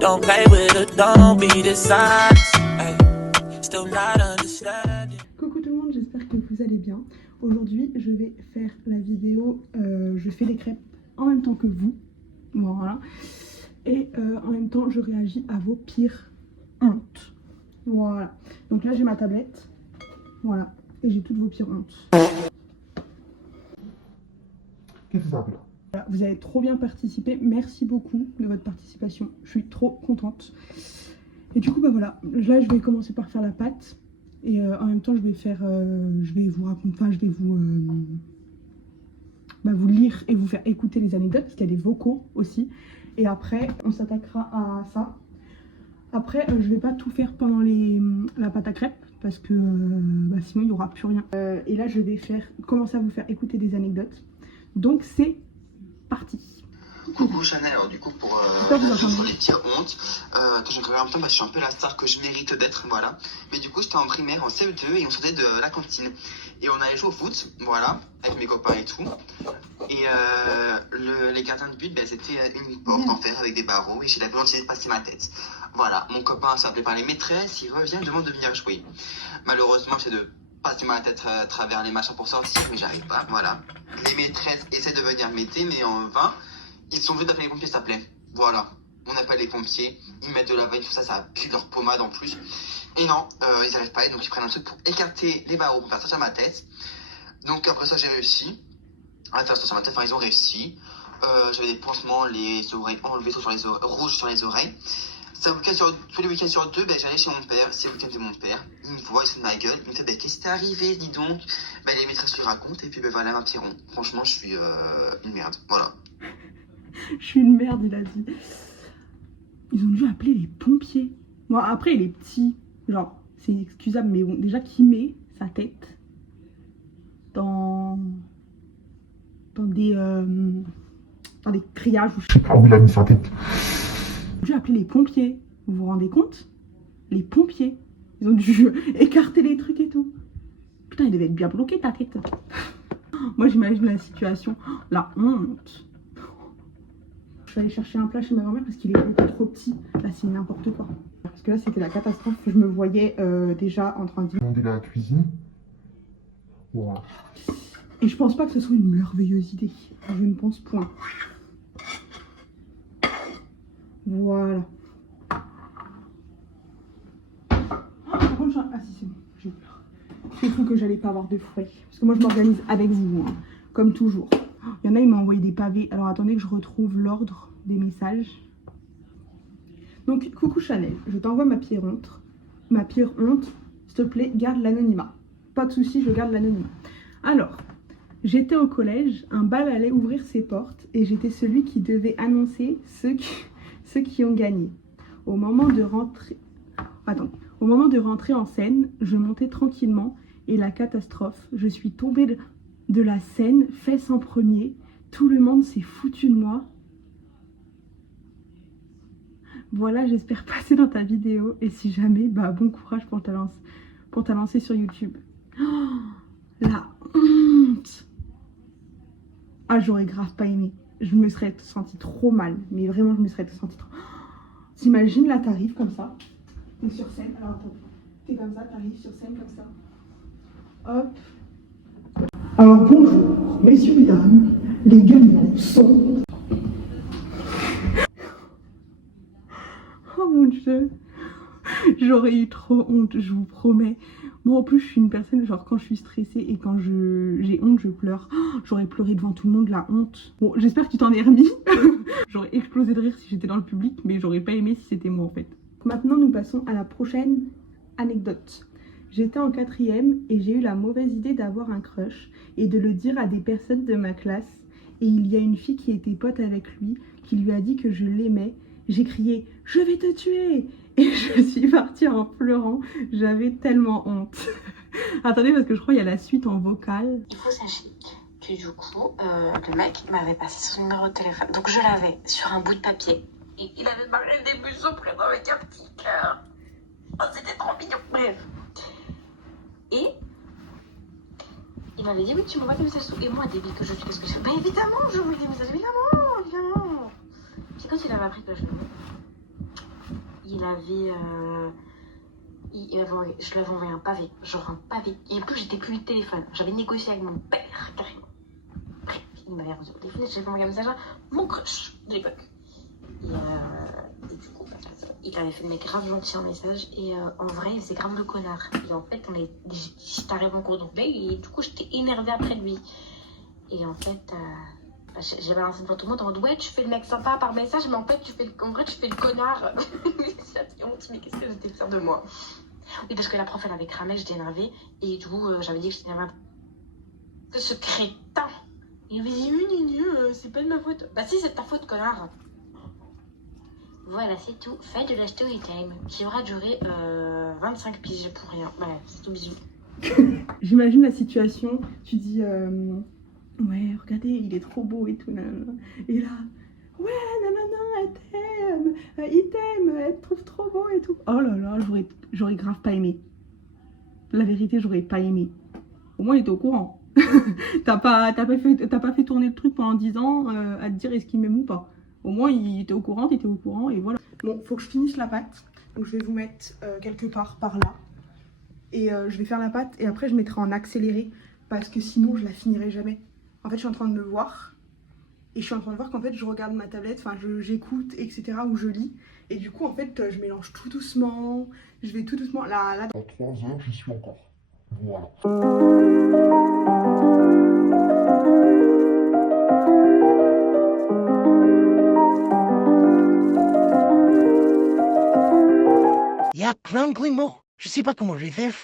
Don't play with it, don't be dishonest. Ay, still not understanding. Coucou tout le monde, j'espère que vous allez bien. Aujourd'hui, je vais faire la vidéo, je fais des crêpes en même temps que vous. Voilà. Et en même temps, je réagis à vos pires hontes. Voilà. Donc là, j'ai ma tablette. Voilà. Et j'ai toutes vos pires hontes. Qu'est-ce que ça fait? Voilà, vous avez trop bien participé. Merci beaucoup de votre participation. Je suis trop contente. Et du coup, bah voilà. Là, je vais commencer par faire la pâte. Et en même temps, je vais faire, je vais vous raconter, enfin, je vais vous lire et vous faire écouter les anecdotes parce qu'il y a des vocaux aussi. Et après, on s'attaquera à ça. Après, je vais pas tout faire pendant la pâte à crêpes parce que sinon il n'y aura plus rien. Et là, je vais commencer à vous faire écouter des anecdotes. Donc c'est parti. Coucou Chanel, alors du coup pour les pires hontes, que je me en même temps parce que je suis un peu la star que je mérite d'être, voilà. Mais du coup j'étais en primaire, en CE2 et on sortait de la cantine. Et on allait jouer au foot, voilà, avec mes copains et tout. Et les gardiens de but, c'était une porte en fer avec des barreaux et j'ai la volonté de passer ma tête. Voilà, mon copain s'appelait par les maîtresses, il revient, il demande de venir jouer. Malheureusement j'essaie de passer ma tête à travers les machins pour sortir, mais j'arrive pas, voilà. Les maîtresses essaient de venir m'aider, mais en vain. Ils sont venus d'appeler les pompiers, s'il te plaît. Voilà. On appelle les pompiers, ils mettent de la veille, tout ça, ça pue leur pommade en plus. Et non, ils n'arrivent pas, donc ils prennent un truc pour écarter les barreaux, pour faire sortir ma tête. Donc après ça, j'ai réussi à faire sortir ma tête, enfin ils ont réussi. J'avais des pansements, les oreilles enlevées, sur les oreilles, rouges sur les oreilles. Tous les week-ends sur deux, j'allais chez mon père, c'est le week-end de mon père. Il me voit, il se fout de ma gueule, il me fait qu'est-ce qui t'est arrivé, dis donc. Les maîtresses lui racontent, et puis voilà, un petit rond. Franchement, je suis une merde, voilà. Je suis une merde, il a dit. Ils ont dû appeler les pompiers. Bon, après, il est petit. Genre, c'est excusable, mais bon, déjà, qui met sa tête dans des grillages ou je sais pas. Ah oui, il a mis sa tête. Ils ont dû appeler les pompiers. Vous vous rendez compte? Les pompiers. Ils ont dû écarter les trucs et tout. Putain, il devait être bien bloqué, ta tête. Moi, j'imagine la situation. La honte. Je suis allée chercher un plat chez ma grand-mère parce qu'il est beaucoup trop petit. Là, c'est n'importe quoi. Parce que là, c'était la catastrophe. Je me voyais déjà en train de Demander la cuisine. Voilà. Et je pense pas que ce soit une merveilleuse idée. Je ne pense point. Voilà. Par contre, ah si, c'est bon. J'ai peur. J'ai cru que j'allais pas avoir de frais. Parce que moi, je m'organise avec vous, hein, comme toujours. Il y en a, ils m'ont envoyé des pavés. Alors attendez que je retrouve l'ordre des messages. Donc, coucou Chanel, je t'envoie ma pire honte. Ma pire honte, s'il te plaît, garde l'anonymat. Pas de soucis, je garde l'anonymat. Alors, j'étais au collège, un bal allait ouvrir ses portes et j'étais celui qui devait annoncer ceux qui ont gagné. Au moment de rentrer en scène, je montais tranquillement et la catastrophe, je suis tombée de la scène, fesses en premier, tout le monde s'est foutu de moi. Voilà, j'espère passer dans ta vidéo et si jamais, bon courage pour ta lancer sur YouTube. Oh, la honte. Ah, j'aurais grave pas aimé. Je me serais sentie trop mal, mais vraiment, je me serais sentie trop... T'imagines, là, t'arrives comme ça, t'es sur scène, alors attends, t'es comme ça, t'arrives sur scène comme ça. Hop. Alors bonjour, messieurs et dames, les gagnants sont... Oh mon Dieu, j'aurais eu trop honte, je vous promets. Moi en plus je suis une personne, genre quand je suis stressée et quand j'ai honte, je pleure. Oh, j'aurais pleuré devant tout le monde, la honte. Bon, j'espère que tu t'en es remis. J'aurais explosé de rire si j'étais dans le public, mais j'aurais pas aimé si c'était moi en fait. Maintenant nous passons à la prochaine anecdote. J'étais en 4e et j'ai eu la mauvaise idée d'avoir un crush et de le dire à des personnes de ma classe. Et il y a une fille qui était pote avec lui, qui lui a dit que je l'aimais. J'ai crié « Je vais te tuer !» et je suis partie en pleurant. J'avais tellement honte. Attendez, parce que je crois qu'il y a la suite en vocal. Il faut sachez que du coup, le mec m'avait passé son numéro de téléphone. Donc je l'avais sur un bout de papier. Et il avait marqué des buissons présents avec un petit cœur. Oh, c'était trop mignon. Bref. Et il m'avait dit, oui, tu m'envoies des messages. Et moi, débile que je suis, qu'est-ce que je fais? Bah évidemment, je m'envoie des messages, évidemment. quand il avait appris que je l'aimais, je lui avais envoyé un pavé, genre un pavé. Et en plus, j'étais plus le téléphone. J'avais négocié avec mon père, carrément. Bref, il m'avait reçu au téléphone, j'avais envoyé un message à mon crush de l'époque. Et du coup, il avait fait le mec grave gentil en message. Et en vrai, il faisait grave le connard. Et en fait, j'étais arrivée en cours d'anglais et du coup, j'étais énervée après lui. Et en fait, j'ai balancé devant tout le monde en mode ouais, tu fais le mec sympa par message, mais en fait, en vrai, tu fais le connard. J'ai honte, mais qu'est-ce que j'étais fière de moi. Oui, parce que la prof, elle avait cramé, j'étais énervée. Et du coup, j'avais dit que j'étais énervée. Ce crétin. Il avait dit, c'est pas de ma faute. Bah si, c'est de ta faute, connard. Voilà, c'est tout. Fin de la story time, qui aura duré 25 piges pour rien. Voilà, c'est tout, bisous. J'imagine la situation, tu dis ouais, regardez, il est trop beau et tout, nanana. Et là, ouais, nanana, il t'aime, elle te trouve trop beau et tout. Oh là là, j'aurais grave pas aimé. La vérité, j'aurais pas aimé. Au moins, il était au courant. T'as pas fait tourner le truc pendant 10 ans à te dire est-ce qu'il m'aime ou pas. Au moins, il était au courant, t'étais au courant et voilà. Bon, faut que je finisse la pâte. Donc, je vais vous mettre quelque part par là. Et je vais faire la pâte et après, je mettrai en accéléré parce que sinon, je la finirai jamais. En fait, je suis en train de me voir. Et je suis en train de voir qu'en fait, je regarde ma tablette, enfin, j'écoute, etc. ou je lis. Et du coup, en fait, je mélange tout doucement. Je vais tout doucement. Là, Dans 3 heures, j'y suis encore. Voilà. Il y a plein de grumeaux. Je sais pas comment je vais faire.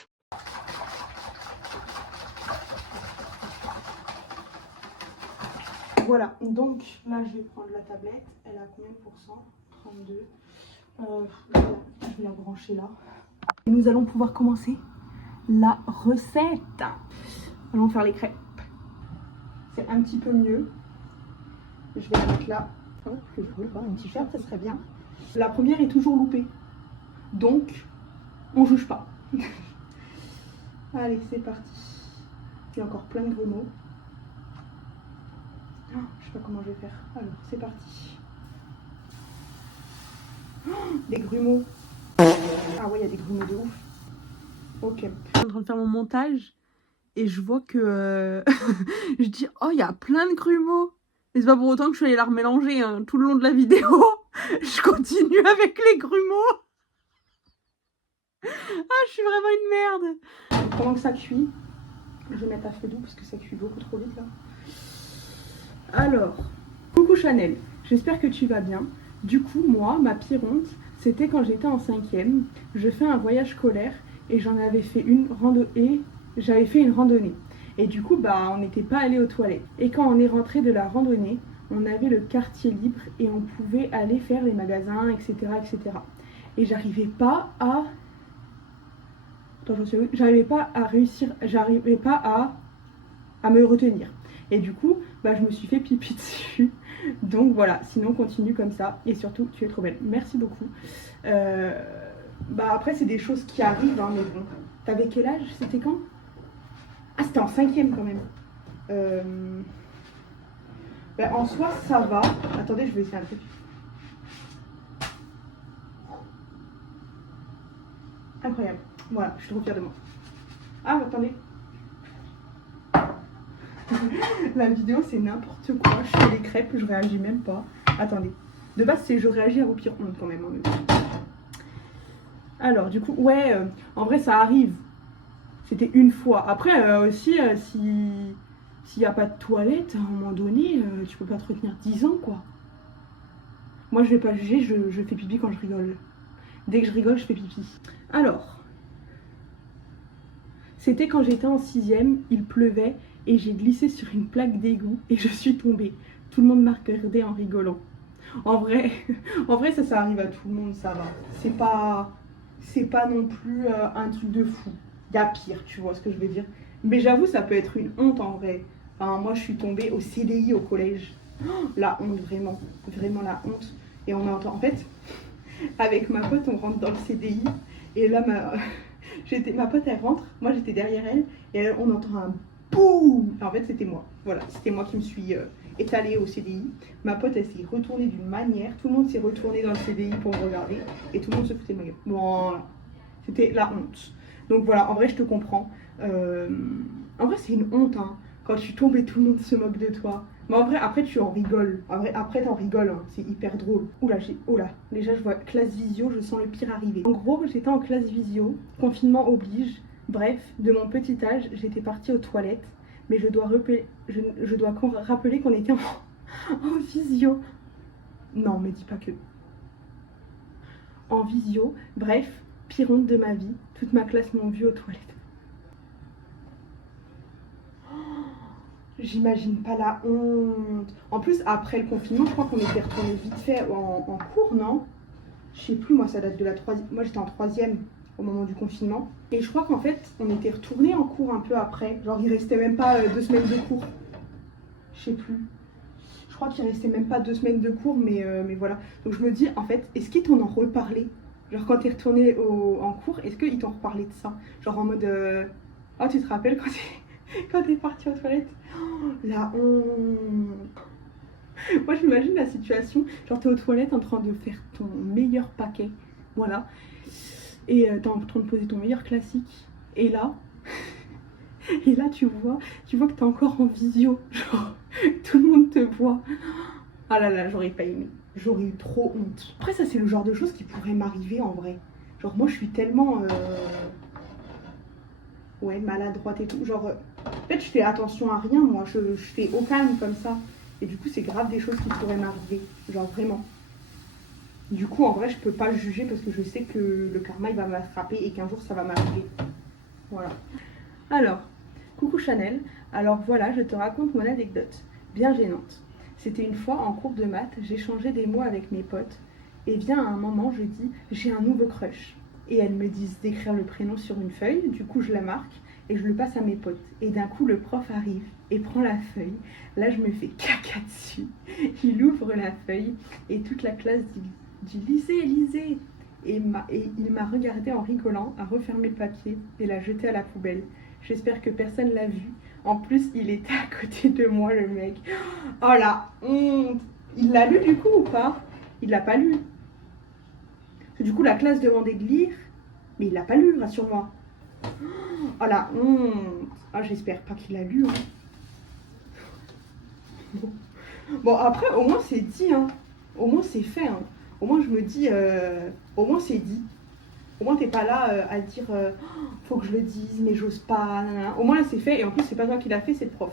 voilà. Donc, là, je vais prendre la tablette. Elle a combien de pourcents? 32. Je vais la brancher là. Et nous allons pouvoir commencer la recette. Allons faire les crêpes. C'est un petit peu mieux. Je vais la mettre là. Oh, je brûle pas, un t-shirt, ça serait bien. La première est toujours loupée. Donc, on juge pas. Allez, c'est parti. Il y a encore plein de grumeaux. Oh, je sais pas comment je vais faire. Alors, c'est parti. Oh, des grumeaux. Ah ouais, il y a des grumeaux de ouf. Ok. Je suis en train de faire mon montage et je vois que je dis oh, il y a plein de grumeaux. Mais c'est pas pour autant que je suis allée la remélanger hein. Tout le long de la vidéo. Je continue avec les grumeaux. Ah, je suis vraiment une merde. Pendant que ça cuit, je vais mettre à feu doux parce que ça cuit beaucoup trop vite là. Alors, coucou Chanel, j'espère que tu vas bien. Du coup, moi, ma pire honte, c'était quand j'étais en 5e. Je fais un voyage scolaire et j'avais fait une randonnée. Et du coup, bah, on n'était pas allé aux toilettes. Et quand on est rentré de la randonnée, on avait le quartier libre et on pouvait aller faire les magasins, etc. etc. Et j'arrivais pas à me retenir. Et du coup, bah, je me suis fait pipi dessus. Donc voilà, sinon continue comme ça. Et surtout, tu es trop belle. Merci beaucoup. Bah après, c'est des choses qui arrivent, hein, mais bon. T'avais quel âge? C'était quand? Ah, c'était en 5e quand même. Bah, en soi, ça va. Attendez, je vais essayer un truc. Incroyable. Voilà, je suis trop fière de moi. Ah, attendez. La vidéo, c'est n'importe quoi. Je fais des crêpes, je réagis même pas. Attendez. De base, c'est je réagis à vos pires hontes quand même. Alors, du coup, ouais, en vrai, ça arrive. C'était une fois. Après, aussi, s'il n'y a pas de toilette, à un moment donné, tu peux pas te retenir 10 ans, quoi. Moi, je vais pas juger, je fais pipi quand je rigole. Dès que je rigole, je fais pipi. Alors, c'était quand j'étais en 6e, il pleuvait et j'ai glissé sur une plaque d'égout et je suis tombée. Tout le monde m'a regardé en rigolant. En vrai, ça arrive à tout le monde, ça va. C'est pas non plus un truc de fou. Il y a pire, tu vois ce que je veux dire. Mais j'avoue, ça peut être une honte en vrai. Enfin, moi, je suis tombée au CDI au collège. Oh, la honte, vraiment. Vraiment la honte. Et on entend, en fait, avec ma pote, on rentre dans le CDI. Et là, ma pote, elle rentre. Moi, j'étais derrière elle. Et on entend un boum. En fait, c'était moi. Voilà, c'était moi qui me suis est allée au CDI. Ma pote, elle s'est retournée d'une manière. Tout le monde s'est retourné dans le CDI pour me regarder. Et tout le monde se foutait de ma gueule. Voilà. C'était la honte. Donc voilà, en vrai, je te comprends. En vrai, c'est une honte, hein. Quand tu tombes et tout le monde se moque de toi. Mais en vrai, après, tu en rigoles. En vrai, après, t'en rigoles, hein. C'est hyper drôle. Oula, déjà, je vois classe visio, je sens le pire arriver. En gros, j'étais en classe visio, confinement oblige. Bref, de mon petit âge, j'étais partie aux toilettes. Mais je dois rappeler qu'on était en visio. Non, mais dis pas que. En visio, bref, pire honte de ma vie. Toute ma classe m'ont vue aux toilettes. J'imagine pas la honte. En plus, après le confinement, je crois qu'on était retourné vite fait en cours, non? Je sais plus, moi, ça date de la troisième. Moi, j'étais en troisième au moment du confinement. Et je crois qu'en fait, on était retourné en cours un peu après. Genre, il restait même pas 2 semaines de cours. Je sais plus. Je crois qu'il restait même pas 2 semaines de cours, mais voilà. Donc, je me dis, en fait, est-ce qu'ils t'en ont reparlé? Genre, quand t'es retourné en cours, est-ce qu'ils t'ont reparlé de ça? Genre, en mode, oh, tu te rappelles quand t'es parti aux toilettes? Oh, la honte. Moi j'imagine la situation, genre t'es aux toilettes en train de faire ton meilleur paquet, voilà, et t'es en train de poser ton meilleur classique, et là tu vois que t'es encore en visio, genre tout le monde te voit. Ah là là, j'aurais pas aimé, j'aurais eu trop honte. Après ça c'est le genre de choses qui pourrait m'arriver en vrai, genre moi je suis tellement ouais, maladroite et tout, genre en fait je fais attention à rien, moi je fais au calme comme ça. Et du coup, c'est grave des choses qui pourraient m'arriver. Genre vraiment. Du coup, en vrai, je peux pas le juger parce que je sais que le karma, il va m'attraper et qu'un jour, ça va m'arriver. Voilà. Alors, coucou Chanel. Alors voilà, je te raconte mon anecdote. Bien gênante. C'était une fois en cours de maths, j'échangeais des mots avec mes potes. Et vient à un moment, je dis, j'ai un nouveau crush. Et elles me disent d'écrire le prénom sur une feuille. Du coup, je la marque et je le passe à mes potes. Et d'un coup, le prof arrive et prend la feuille. Là, je me fais caca dessus. Il ouvre la feuille et toute la classe dit lisez, lisez. Et il m'a regardé en rigolant, a refermé le papier et l'a jeté à la poubelle. J'espère que personne l'a vu. En plus, il était à côté de moi, le mec. Oh la honte! Il l'a lu du coup ou pas? Il l'a pas lu. Du coup, la classe demandait de lire, mais il l'a pas lu, rassure-moi. Oh la honte! Ah, j'espère pas qu'il l'a lu. Hein. Bon, après, au moins c'est dit. Hein. Au moins c'est fait. Hein. Au moins je me dis, au moins c'est dit. Au moins t'es pas là à dire, faut que je le dise, mais j'ose pas. Nanana. Au moins là c'est fait, et en plus c'est pas toi qui l'as fait, c'est le prof.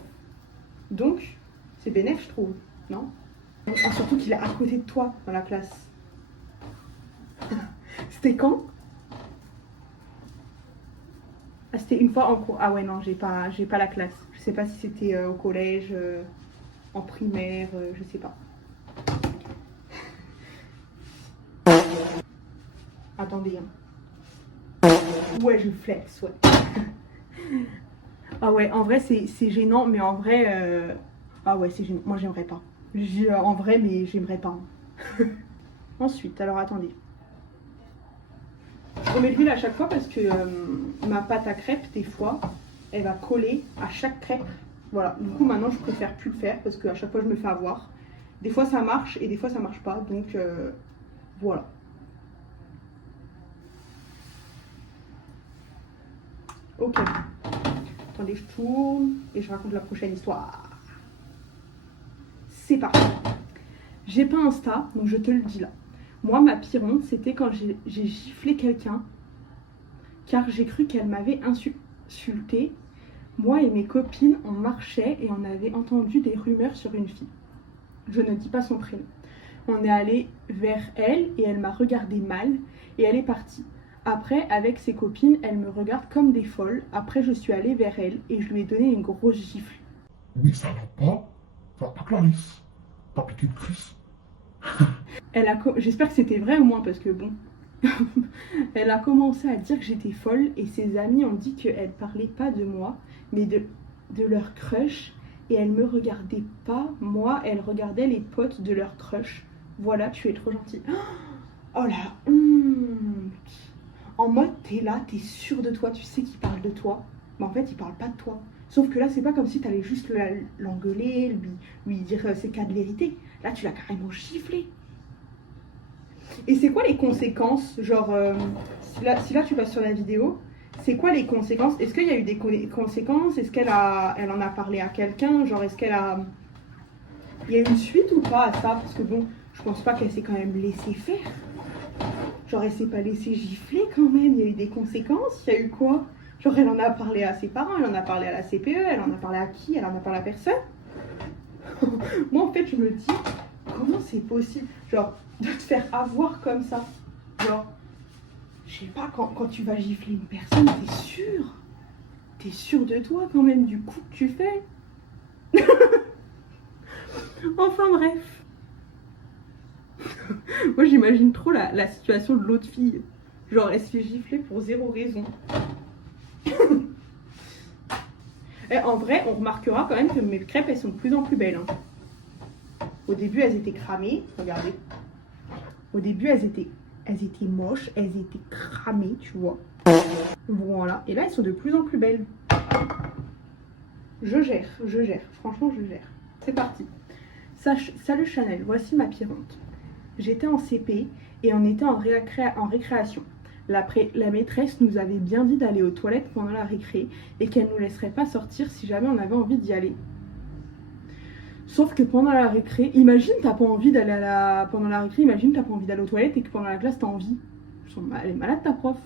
Donc, c'est bénéf, je trouve. Non? Ah, surtout qu'il est à côté de toi dans la classe. C'était quand? Ah, c'était une fois en cours. Ah ouais, non, j'ai pas la classe. Je sais pas si c'était au collège, en primaire, je sais pas. Attendez. Hein. Ouais, je flex, ouais. Ah ouais, en vrai, c'est gênant, mais en vrai... Ah ouais, c'est gênant. Moi, j'aimerais pas. En vrai, mais j'aimerais pas. Hein. Ensuite, alors attendez. Je remets de l'huile à chaque fois parce que ma pâte à crêpes, des fois, elle va coller à chaque crêpe. Voilà, du coup maintenant je préfère plus le faire parce qu'à chaque fois je me fais avoir. Des fois ça marche et des fois ça marche pas, donc voilà. Ok. Attendez, je tourne et je raconte la prochaine histoire. C'est parti. J'ai pas Insta, donc je te le dis là. Moi, ma pire honte, c'était quand j'ai giflé quelqu'un, car j'ai cru qu'elle m'avait insulté. Moi et mes copines, on marchait et on avait entendu des rumeurs sur une fille. Je ne dis pas son prénom. On est allé vers elle et elle m'a regardé mal et elle est partie. Après, avec ses copines, elle me regarde comme des folles. Après, je suis allée vers elle et je lui ai donné une grosse gifle. Oui, ça va pas Clarisse. T'as piqué de Chris. J'espère que c'était vrai au moins parce que bon... Elle a commencé à dire que j'étais folle et ses amis ont dit qu'elle parlait pas de moi, mais de leur crush. Et elle me regardait pas, moi, elle regardait les potes de leur crush. Voilà, tu es trop gentille. Oh la honte. En mode, t'es là, t'es sûre de toi, tu sais qu'ils parlent de toi. Mais en fait, ils parlent pas de toi. Sauf que là, c'est pas comme si t'allais juste l'engueuler, lui dire ses cas de vérité. Là, tu l'as carrément giflé. Et c'est quoi les conséquences? Genre, si là tu vas sur la vidéo, c'est quoi les conséquences? Est-ce qu'il y a eu des conséquences? Est-ce qu'elle en a parlé à quelqu'un? Genre, est-ce qu'elle a... Il y a eu une suite ou pas à ça? Parce que bon, je pense pas qu'elle s'est quand même laissée faire. Genre, elle s'est pas laissée gifler quand même. Il y a eu des conséquences. Il y a eu quoi? Genre, elle en a parlé à ses parents, elle en a parlé à la CPE, elle en a parlé à qui? Elle en a parlé à personne. Moi, en fait, je me dis, comment c'est possible? Genre, de te faire avoir comme ça. Genre, je sais pas, quand tu vas gifler une personne, t'es sûr de toi quand même du coup que tu fais. Enfin bref. Moi j'imagine trop la situation de l'autre fille. Genre elle se fait gifler pour zéro raison. Et en vrai on remarquera quand même que mes crêpes elles sont de plus en plus belles. Hein. Au début elles étaient cramées, regardez. Au début elles étaient moches, elles étaient cramées, tu vois. Voilà, et là elles sont de plus en plus belles. Je gère, franchement je gère. C'est parti. Salut Chanel, voici ma pire honte. J'étais en CP et on était en récréation. La maîtresse nous avait bien dit d'aller aux toilettes pendant la récré et qu'elle ne nous laisserait pas sortir si jamais on avait envie d'y aller. Sauf que pendant la récré, imagine t'as pas envie d'aller pendant la récré, imagine t'as pas envie d'aller aux toilettes et que pendant la classe t'as envie. Elle est malade ta prof.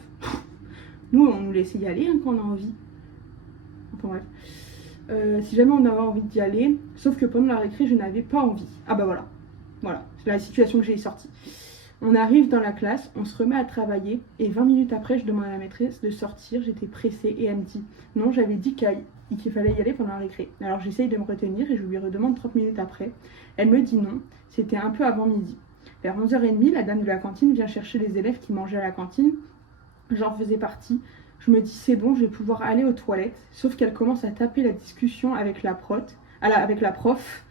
Nous on nous laissait y aller hein, quand on a envie. Enfin bref. Si jamais on avait envie d'y aller, sauf que pendant la récré je n'avais pas envie. Ah bah voilà, c'est la situation que j'ai sortie. On arrive dans la classe, on se remet à travailler et 20 minutes après je demande à la maîtresse de sortir, j'étais pressée et elle me dit non j'avais dit qu'il fallait y aller pendant la récré. Alors j'essaye de me retenir et je lui redemande 30 minutes après. Elle me dit non, c'était un peu avant midi. Vers 11h30, la dame de la cantine vient chercher les élèves qui mangeaient à la cantine. J'en faisais partie. Je me dis c'est bon, je vais pouvoir aller aux toilettes. Sauf qu'elle commence à taper la discussion avec la prof.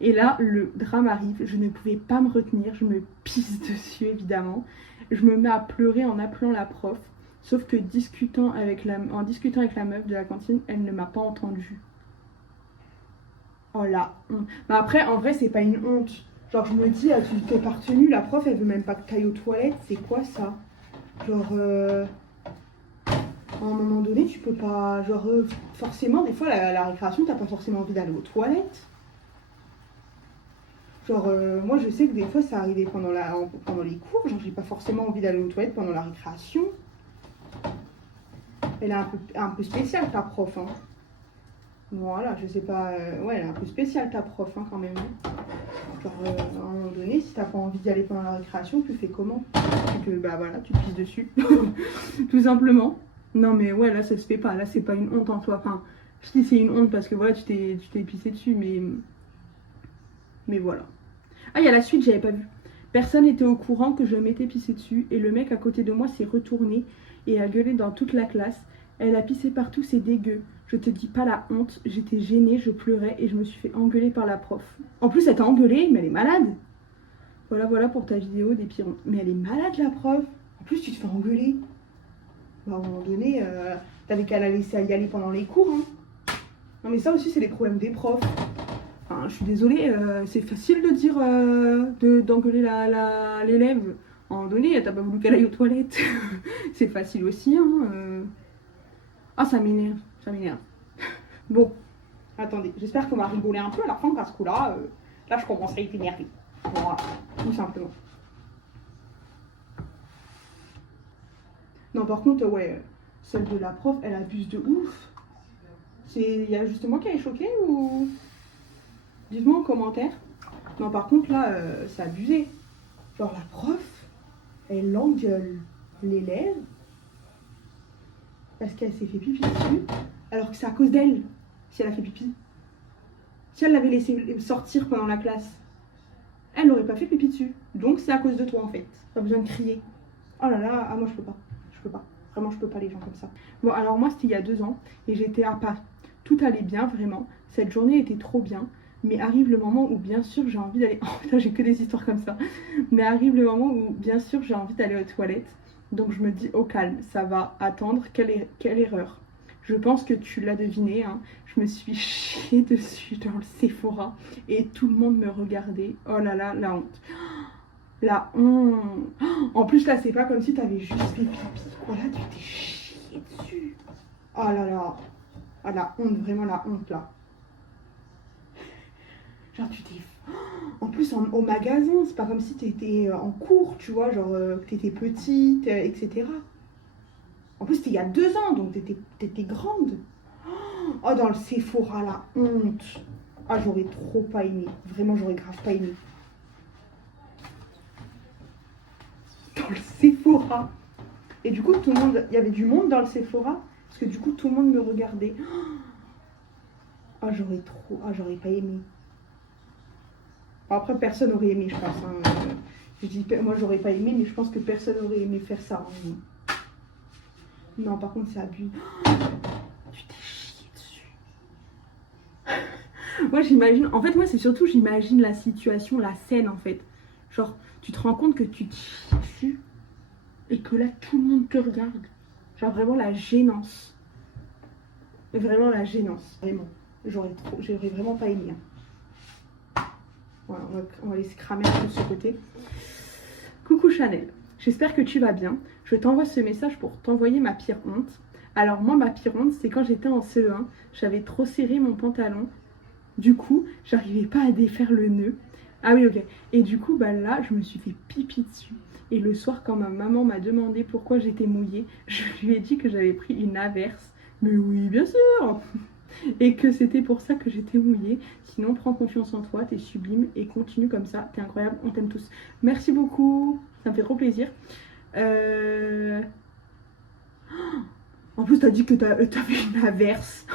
Et là, le drame arrive. Je ne pouvais pas me retenir. Je me pisse dessus, évidemment. Je me mets à pleurer en appelant la prof. Sauf que en discutant avec la meuf de la cantine, elle ne m'a pas entendue. Oh la honte. Mais après, en vrai, c'est pas une honte. Genre, je me dis, tu t'es pas retenue, la prof, elle veut même pas que t'ailles aux toilettes. C'est quoi ça? Genre, à un moment donné, tu peux pas... Genre, forcément, des fois, la récréation, t'as pas forcément envie d'aller aux toilettes. Genre, moi, je sais que des fois, ça arrivait pendant les cours. Genre, j'ai pas forcément envie d'aller aux toilettes pendant la récréation. Elle est un peu spéciale, ta prof, hein. Voilà, je sais pas... ouais, elle est un peu spéciale, ta prof, hein, quand même. Genre, à un moment donné, si t'as pas envie d'y aller pendant la récréation, tu fais comment? Que, bah voilà, tu te pisses dessus. Tout simplement. Non, mais ouais, là, ça se fait pas. Là, c'est pas une honte en soi. Enfin, je dis c'est une honte parce que voilà, tu t'es pissé dessus, mais voilà. Ah, il y a la suite, j'avais pas vu. Personne n'était au courant que je m'étais pissé dessus et le mec à côté de moi s'est retourné et a gueulé dans toute la classe. Elle a pissé partout, c'est dégueu. Je te dis pas la honte, j'étais gênée, je pleurais et je me suis fait engueuler par la prof. En plus, elle t'a engueulée, mais elle est malade. Voilà pour ta vidéo des pires hontes. Mais elle est malade, la prof. En plus, tu te fais engueuler. Bah, à un moment donné, t'avais qu'à la laisser y aller pendant les cours. Hein. Non, mais ça aussi, c'est les problèmes des profs. Enfin, je suis désolée, c'est facile de dire d'engueuler l'élève. À un moment donné, t'as pas voulu qu'elle aille aux toilettes. C'est facile aussi, hein. Ah, ça m'énerve. Bon, attendez, j'espère qu'on va rigoler un peu à la fin parce que là, je commence à être énervée. Voilà, tout simplement. Non, par contre, ouais, celle de la prof, elle abuse de ouf. Il y a juste moi qui est choquée ou... Dites-moi en commentaire. Non, par contre, là, c'est abusé. Genre, la prof, elle engueule l'élève parce qu'elle s'est fait pipi dessus, alors que c'est à cause d'elle si elle a fait pipi. Si elle l'avait laissé sortir pendant la classe, elle n'aurait pas fait pipi dessus. Donc c'est à cause de toi en fait. Pas besoin de crier. Oh là là, ah moi je peux pas. Vraiment je peux pas les gens comme ça. Bon alors moi c'était il y a 2 ans et j'étais à Paris. Tout allait bien vraiment. Cette journée était trop bien. Mais arrive le moment où bien sûr j'ai envie d'aller... Oh putain j'ai que des histoires comme ça. Mais arrive le moment où bien sûr j'ai envie d'aller aux toilettes. Donc je me dis au calme, ça va attendre, quelle erreur. Je pense que tu l'as deviné, hein. Je me suis chiée dessus dans le Sephora et tout le monde me regardait. Oh là là, la honte. La honte. En plus, là, c'est pas comme si t'avais juste fait pipi. Oh là, tu t'es chiée dessus. Oh là là. Ah, la honte, vraiment la honte, là. Genre, tu t'es... En plus, au magasin, c'est pas comme si t'étais en cours, tu vois, genre, que t'étais petite, etc. En plus, c'était il y a 2 ans, donc t'étais grande. Oh, dans le Sephora, la honte. Ah, j'aurais trop pas aimé. Vraiment, j'aurais grave pas aimé. Dans le Sephora. Et du coup, tout le monde... Il y avait du monde dans le Sephora. Parce que du coup, tout le monde me regardait. Ah, j'aurais trop... Ah, j'aurais pas aimé. Bon, après, personne n'aurait aimé, je pense. Hein. Je dis, moi, j'aurais pas aimé, mais je pense que personne n'aurait aimé faire ça. Hein. Non, par contre, c'est abusé. Tu t'es chié dessus. Moi, j'imagine... En fait, moi, c'est surtout, j'imagine la situation, la scène, en fait. Genre, tu te rends compte que tu te chies dessus et que là, tout le monde te regarde. Genre, vraiment la gênance. Vraiment la gênance. Vraiment. J'aurais vraiment pas aimé. Hein. Voilà, on va laisser cramer un peu de ce côté. Coucou Chanel. J'espère que tu vas bien. Je t'envoie ce message pour t'envoyer ma pire honte. Alors moi, ma pire honte, c'est quand j'étais en CE1, j'avais trop serré mon pantalon. Du coup, j'arrivais pas à défaire le nœud. Ah oui, ok. Et du coup, bah là, je me suis fait pipi dessus. Et le soir, quand ma maman m'a demandé pourquoi j'étais mouillée, je lui ai dit que j'avais pris une averse. Mais oui, bien sûr. Et que c'était pour ça que j'étais mouillée. Sinon, prends confiance en toi, t'es sublime et continue comme ça. T'es incroyable, on t'aime tous. Merci beaucoup, ça me fait trop plaisir. En plus, t'as dit que t'avais une averse.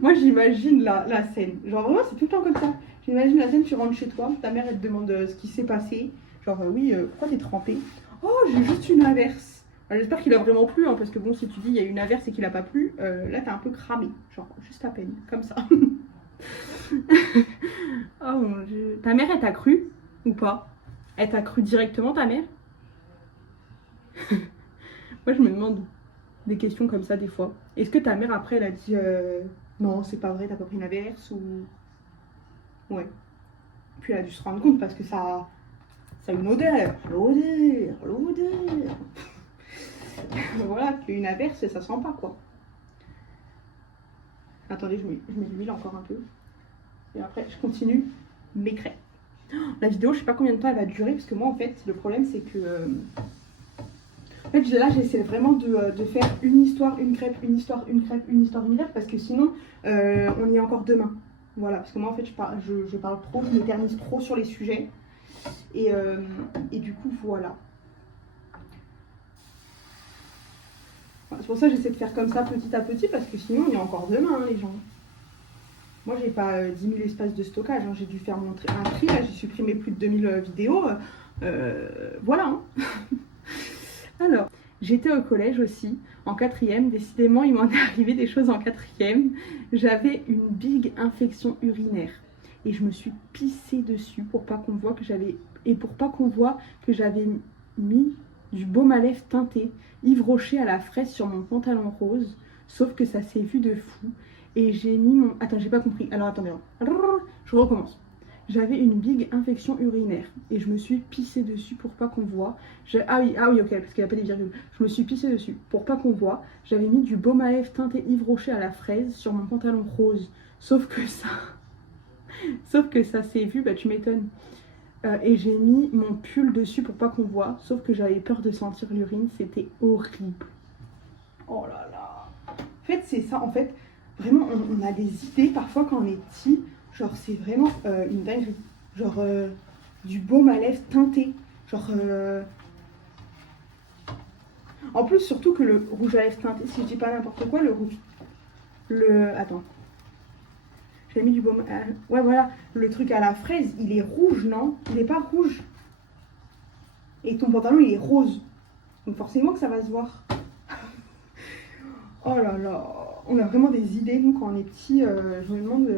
Moi, j'imagine la scène. Genre, vraiment, c'est tout le temps comme ça. J'imagine la scène, tu rentres chez toi, ta mère, elle te demande ce qui s'est passé. Genre, oui, pourquoi t'es trempée? Oh, j'ai juste une averse. J'espère qu'il a vraiment plu, hein, parce que bon, si tu dis il y a une averse et qu'il a pas plu, là, t'es un peu cramé. Genre, juste à peine, comme ça. Oh mon dieu. Ta mère, elle t'a cru ou pas? Elle t'a cru directement, ta mère? Moi, je me demande des questions comme ça des fois. Est-ce que ta mère, après, elle a dit non, c'est pas vrai, t'as pas pris une averse ou... Ouais. Puis elle a dû se rendre compte parce que ça a une odeur. L'odeur. Voilà, une averse, ça sent pas quoi. Attendez, je mets de l'huile encore un peu. Et après, je continue mes crêpes. La vidéo, je sais pas combien de temps elle va durer parce que moi, en fait, le problème, c'est que... En fait, là, j'essaie vraiment de faire une histoire, une crêpe, une histoire, une crêpe, une histoire, une crêpe, parce que sinon, on y est encore demain. Voilà, parce que moi, en fait, je parle trop, je m'éternise trop sur les sujets. Et du coup, voilà. C'est pour ça que j'essaie de faire comme ça petit à petit, parce que sinon, on y est encore demain, hein, les gens. Moi, j'ai pas 10 000 espaces de stockage. Hein. J'ai dû faire un tri, là, j'ai supprimé plus de 2000 vidéos. Voilà. Hein. Alors, j'étais au collège aussi, en 4e. Décidément, il m'en est arrivé des choses en 4e. J'avais une big infection urinaire. Et je me suis pissée dessus pour pas qu'on voit que j'avais... Et pour pas qu'on voit que j'avais mis du baume à lèvres teinté, Yves Rocher à la fraise sur mon pantalon rose. Sauf que ça s'est vu de fou. Et j'ai mis mon... Attends, j'ai pas compris. Alors, attendez. Je recommence. J'avais une big infection urinaire et je me suis pissée dessus pour pas qu'on voit. Ah oui, ok, parce qu'il n'y a pas des virgules. Je me suis pissée dessus pour pas qu'on voit. J'avais mis du baume à lèvres teinté Yves Rocher à la fraise sur mon pantalon rose. Sauf que ça s'est vu, bah tu m'étonnes. Et j'ai mis mon pull dessus pour pas qu'on voit. Sauf que j'avais peur de sentir l'urine. C'était horrible. Oh là là. En fait, c'est ça. En fait, vraiment, on a des idées parfois quand on est petit. Genre, c'est vraiment une dinguerie. Genre, du baume à lèvres teinté. Genre, en plus, surtout que le rouge à lèvres teinté, si je dis pas n'importe quoi, le rouge... Attends. J'ai mis du baume... Ouais, voilà. Le truc à la fraise, il est rouge, non? Il est pas rouge. Et ton pantalon, il est rose. Donc forcément que ça va se voir. Oh là là. On a vraiment des idées, nous, quand on est petit. Je me demande...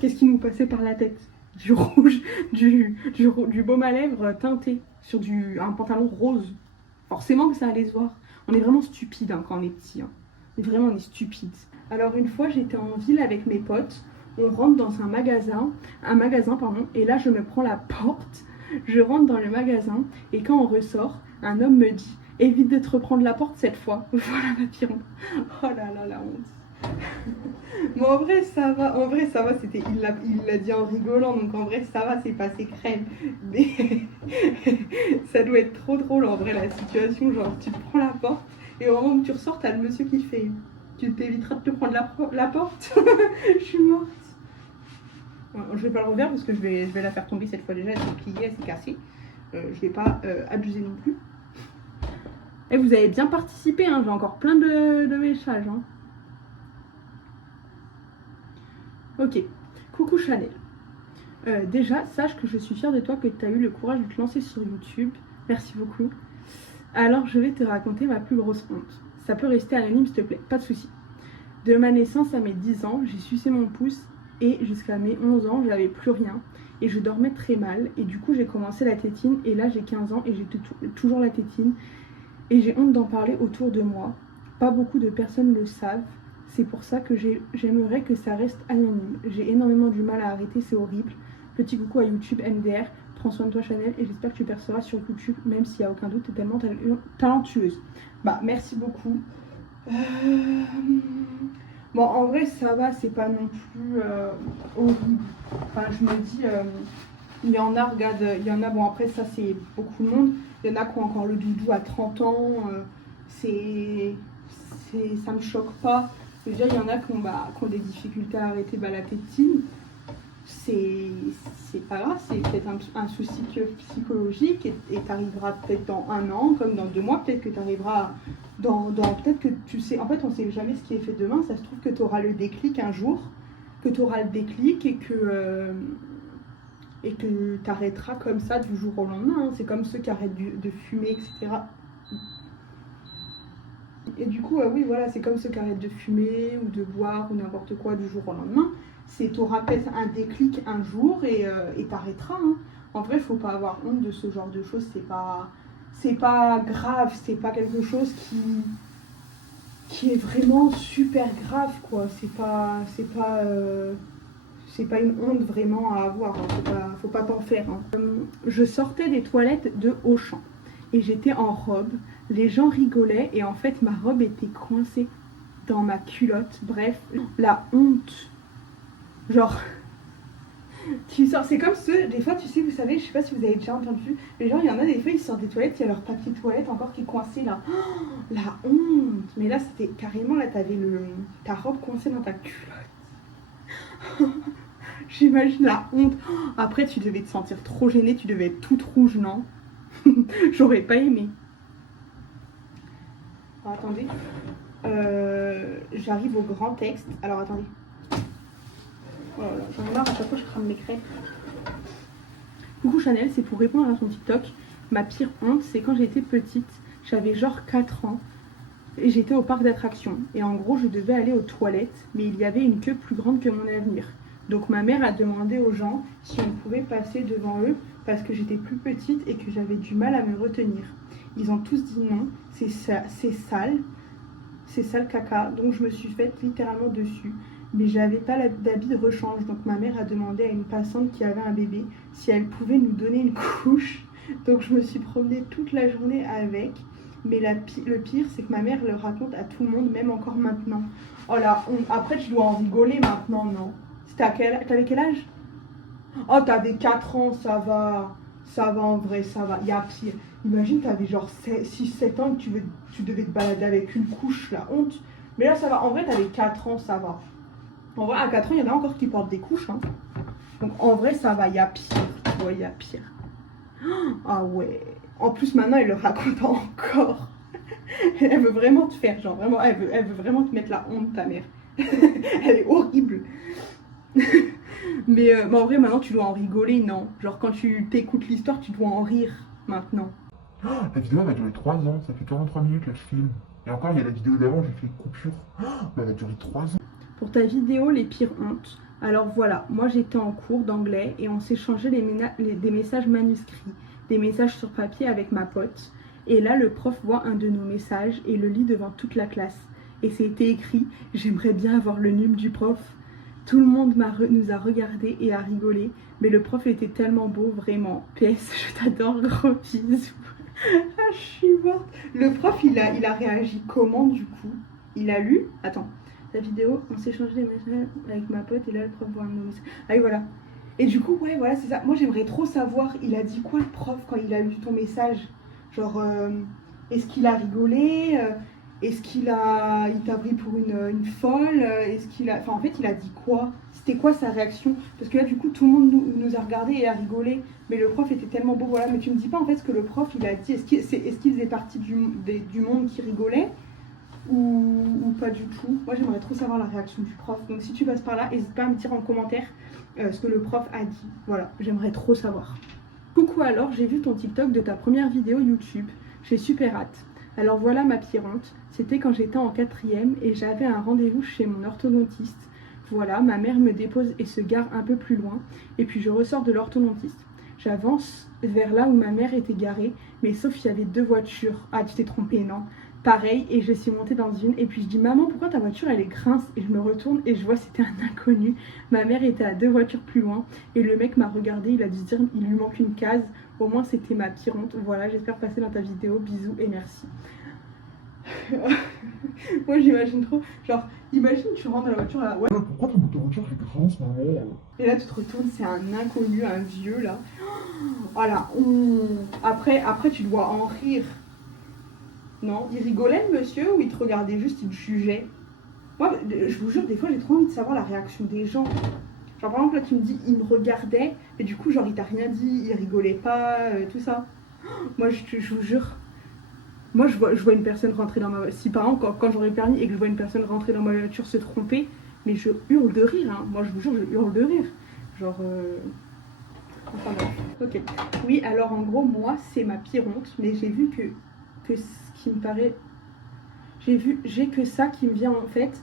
Qu'est-ce qui nous passait par la tête? Du rouge, du baume à lèvres teinté sur un pantalon rose. Forcément que ça allait se voir. On est vraiment stupide hein, quand on est petit. Hein. Mais vraiment, on est stupide. Alors une fois, j'étais en ville avec mes potes. On rentre dans un magasin, et là je me prends la porte. Je rentre dans le magasin et quand on ressort, un homme me dit « Évite de te reprendre la porte cette fois. » Voilà ma pire honte. Oh là là, la honte. Mais en vrai ça va, c'était, il l'a dit en rigolant, donc en vrai ça va, c'est passé crème. Mais ça doit être trop drôle en vrai la situation, genre tu te prends la porte et au moment où tu ressors, t'as le monsieur qui fait « Tu t'éviteras de te prendre la porte. » Je suis morte. Je vais pas le refaire parce que je vais la faire tomber cette fois déjà, elle s'est pliée, elle s'est cassée. Je vais pas abuser non plus. Et vous avez bien participé, hein, j'ai encore plein de messages. Hein. Ok, coucou Chanel. Déjà, sache que je suis fière de toi que tu as eu le courage de te lancer sur YouTube. Merci beaucoup. Alors, je vais te raconter ma plus grosse honte. Ça peut rester anonyme, s'il te plaît, pas de souci. De ma naissance à mes 10 ans, j'ai sucé mon pouce et jusqu'à mes 11 ans, j'avais plus rien. Et je dormais très mal. Et du coup, j'ai commencé la tétine. Et là, j'ai 15 ans et j'ai toujours la tétine. Et j'ai honte d'en parler autour de moi. Pas beaucoup de personnes le savent. C'est pour ça que j'aimerais que ça reste anonyme. J'ai énormément du mal à arrêter, c'est horrible. Petit coucou à YouTube MDR. Prends soin de toi Chanel et j'espère que tu perceras sur YouTube, même s'il n'y a aucun doute, tu es tellement talentueuse. Bah, merci beaucoup. Bon, en vrai, ça va, c'est pas non plus horrible. Enfin, je me dis, il y en a, regarde, il y en a, bon, après, ça, c'est beaucoup de monde. Il y en a qui ont encore le doudou à 30 ans. Ça me choque pas. Je veux dire, il y en a qui ont des difficultés à arrêter la tétine. C'est pas grave, c'est peut-être un souci psychologique et t'arriveras peut-être dans 1 an, comme dans 2 mois, peut-être que t'arriveras peut-être que tu sais, en fait on sait jamais ce qui est fait demain, ça se trouve que tu auras le déclic un jour, que tu auras le déclic et que t'arrêteras comme ça du jour au lendemain, hein. C'est comme ceux qui arrêtent de fumer, etc. Et du coup, oui, voilà, c'est comme ceux qui arrêtent de fumer ou de boire ou n'importe quoi du jour au lendemain. Tu auras peut-être un déclic un jour et t'arrêteras. Hein. En vrai, faut pas avoir honte de ce genre de choses. C'est pas grave, c'est pas quelque chose qui est vraiment super grave, quoi. C'est pas une honte vraiment à avoir. Hein. Faut pas t'en faire. Hein. Je sortais des toilettes de Auchan et j'étais en robe. Les gens rigolaient et en fait ma robe était coincée dans ma culotte. Bref, la honte. Genre, tu sors, c'est comme ceux, des fois, tu sais, vous savez, je sais pas si vous avez déjà entendu, mais genre, il y en a des fois, ils sortent des toilettes, il y a leur papier de toilette encore qui est coincé là. Oh, la honte. Mais là, c'était carrément, là, t'avais ta robe coincée dans ta culotte. J'imagine la honte. Après, tu devais te sentir trop gênée, tu devais être toute rouge, non? J'aurais pas aimé. Alors, attendez. J'arrive au grand texte. Alors, attendez. Oh là là, j'en ai marre, à chaque fois je crame mes crêpes. Coucou Chanel, c'est pour répondre à ton TikTok. Ma pire honte, c'est quand j'étais petite, j'avais genre 4 ans et j'étais au parc d'attractions. Et en gros, je devais aller aux toilettes, mais il y avait une queue plus grande que mon avenir. Donc ma mère a demandé aux gens si on pouvait passer devant eux parce que j'étais plus petite et que j'avais du mal à me retenir. Ils ont tous dit non, c'est sale caca. Donc je me suis faite littéralement dessus. Mais j'avais pas d'habit de rechange, donc ma mère a demandé à une passante qui avait un bébé si elle pouvait nous donner une couche. Donc je me suis promenée toute la journée avec. Mais le pire, c'est que ma mère le raconte à tout le monde, même encore maintenant. Oh là, après tu dois en rigoler maintenant, non? T'avais quel âge? Oh, t'avais 4 ans, ça va. Ça va en vrai, ça va. Il y a pire. Imagine, t'avais genre 6-7 ans et tu devais te balader avec une couche, la honte. Mais là, ça va. En vrai, t'avais 4 ans, ça va. En vrai, à 4 ans, il y en a encore qui portent des couches. Hein. Donc, en vrai, ça va. Il y a pire. Tu vois, il y a pire. Ah ouais. En plus, maintenant, elle le raconte encore. Elle veut vraiment te faire, genre, vraiment, elle veut vraiment te mettre la honte, ta mère. Elle est horrible. Mais en vrai, maintenant, tu dois en rigoler, non? Genre, quand tu t'écoutes l'histoire, tu dois en rire, maintenant. Oh, la vidéo elle va durer 3 ans, ça fait 43 minutes là je filme. Et encore, il y a la vidéo d'avant, j'ai fait coupure. Oh, elle va durer 3 ans. Pour ta vidéo, les pires hontes. Alors voilà, moi j'étais en cours d'anglais et on s'échangeait des messages manuscrits, des messages sur papier avec ma pote. Et là, le prof voit un de nos messages et le lit devant toute la classe. et c'était écrit « J'aimerais bien avoir le num du prof ». Tout le monde nous a regardé et a rigolé, mais le prof était tellement beau, vraiment. PS, je t'adore, gros bisous. Ah, je suis morte. Le prof, il a réagi comment du coup? Il a lu? Attends, la vidéo, on s'est changé des messages avec ma pote et là le prof voit un message. Ah oui, voilà. Et du coup, ouais, voilà, c'est ça. Moi, j'aimerais trop savoir, il a dit quoi le prof quand il a lu ton message? Genre, est-ce qu'il a rigolé? Est-ce qu'il t'a pris pour une folle? Est-ce qu'il a... Enfin, en fait, il a dit quoi? C'était quoi sa réaction? Parce que là, du coup, tout le monde nous a regardé et a rigolé. Mais le prof était tellement beau, voilà. Mais tu me dis pas, en fait, ce que le prof, il a dit. Est-ce qu'il faisait partie du monde qui rigolait? Ou pas du tout? Moi, j'aimerais trop savoir la réaction du prof. Donc, si tu passes par là, n'hésite pas à me dire en commentaire ce que le prof a dit. Voilà, j'aimerais trop savoir. Coucou, alors, j'ai vu ton TikTok de ta première vidéo YouTube. J'ai super hâte. Alors voilà ma pire honte, c'était quand j'étais en 4e et j'avais un rendez-vous chez mon orthodontiste. Voilà, ma mère me dépose et se gare un peu plus loin, et puis je ressors de l'orthodontiste. J'avance vers là où ma mère était garée, mais sauf qu'il y avait 2 voitures. Ah, tu t'es trompée, non? Pareil, et je suis montée dans une, et puis je dis « Maman, pourquoi ta voiture elle est grince ?» Et je me retourne et je vois c'était un inconnu. Ma mère était à 2 voitures plus loin, et le mec m'a regardé, il a dû se dire « Il lui manque une case ». Au moins c'était ma pire honte. Voilà, j'espère passer dans ta vidéo. Bisous et merci. Moi j'imagine trop. Genre, imagine tu rentres dans la voiture là. Ouais. Pourquoi ta voiture est grince, maman? Et là tu te retournes, c'est un inconnu, un vieux là. Voilà. Après tu dois en rire. Non, il rigolait le monsieur ou il te regardait juste, il te jugeait? Moi, je vous jure, des fois j'ai trop envie de savoir la réaction des gens. Genre par exemple là tu me dis il me regardait et du coup genre il t'a rien dit, il rigolait pas, tout ça. Moi je vous jure, moi je vois une personne rentrer dans ma voiture, si par exemple quand j'aurai le permis et que je vois une personne rentrer dans ma voiture se tromper, mais je hurle de rire, hein. Moi je vous jure je hurle de rire. Genre enfin bref, ok. Oui alors en gros moi c'est ma pire honte, mais j'ai vu que ce qui me paraît, j'ai que ça qui me vient en fait.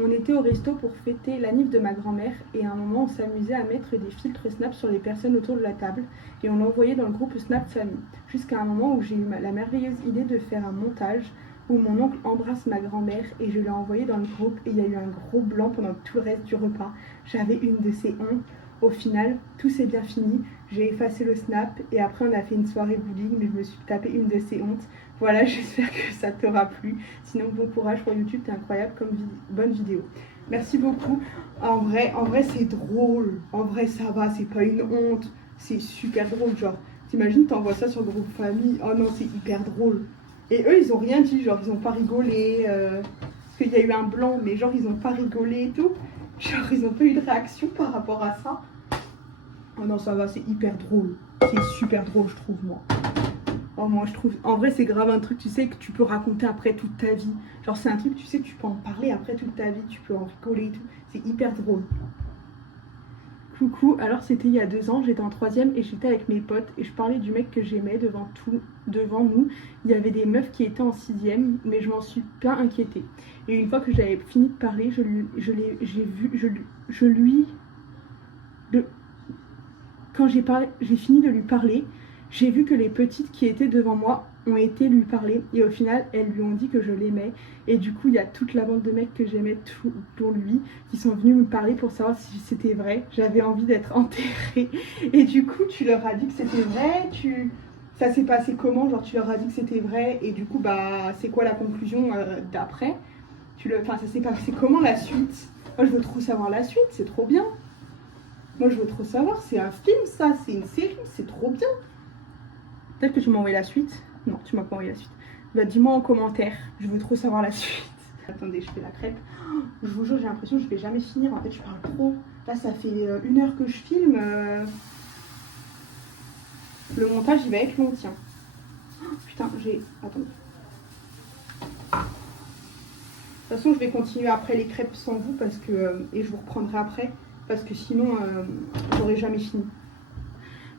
On était au resto pour fêter l'anniv de ma grand-mère et à un moment on s'amusait à mettre des filtres Snap sur les personnes autour de la table et on l'envoyait dans le groupe Snap Famille. Jusqu'à un moment où j'ai eu la merveilleuse idée de faire un montage où mon oncle embrasse ma grand-mère et je l'ai envoyé dans le groupe et il y a eu un gros blanc pendant tout le reste du repas. J'avais une de ces hontes. Au final, tout s'est bien fini. J'ai effacé le snap et après on a fait une soirée bowling mais je me suis tapé une de ces hontes. Voilà, j'espère que ça t'aura plu. Sinon, bon courage pour YouTube, t'es incroyable comme bonne vidéo. Merci beaucoup. En vrai c'est drôle. En vrai, ça va, c'est pas une honte. C'est super drôle, genre. T'imagines, t'envoies ça sur le groupe famille. Oh non, c'est hyper drôle. Et eux, ils ont rien dit, genre, ils ont pas rigolé. Parce qu'il y a eu un blanc, mais genre, ils ont pas rigolé et tout. Genre, ils ont pas eu de réaction par rapport à ça. Oh non, ça va, c'est hyper drôle. C'est super drôle, je trouve, moi. Oh, moi je trouve, en vrai c'est grave un truc tu sais que tu peux raconter après toute ta vie. Genre c'est un truc tu sais que tu peux en parler après toute ta vie, tu peux en rigoler et tout. C'est hyper drôle. Coucou, alors c'était il y a 2 ans, j'étais en 3e et j'étais avec mes potes et je parlais du mec que j'aimais devant nous. Il y avait des meufs qui étaient en 6e mais je m'en suis pas inquiétée. Et une fois que j'avais fini de parler, quand j'ai fini de lui parler, j'ai vu que les petites qui étaient devant moi ont été lui parler et au final elles lui ont dit que je l'aimais et du coup il y a toute la bande de mecs que j'aimais pour lui qui sont venus me parler pour savoir si c'était vrai. J'avais envie d'être enterrée et du coup tu leur as dit que c'était vrai, ça s'est passé comment? Genre tu leur as dit que c'était vrai et du coup bah c'est quoi la conclusion d'après? Enfin ça s'est passé comment la suite? Moi je veux trop savoir la suite, c'est trop bien. Moi je veux trop savoir, c'est un film ça, c'est une série, c'est trop bien. Peut-être que tu m'as envoyé la suite. Non, tu m'as pas envoyé la suite. Bah dis-moi en commentaire, je veux trop savoir la suite. Attendez, je fais la crêpe. Oh, je vous jure, j'ai l'impression que je vais jamais finir. En fait, je parle trop. Là, ça fait 1 heure que je filme. Le montage, il va être long, tiens. Oh, putain, attendez. De toute façon, je vais continuer après les crêpes sans vous parce que et je vous reprendrai après parce que sinon, j'aurai jamais fini.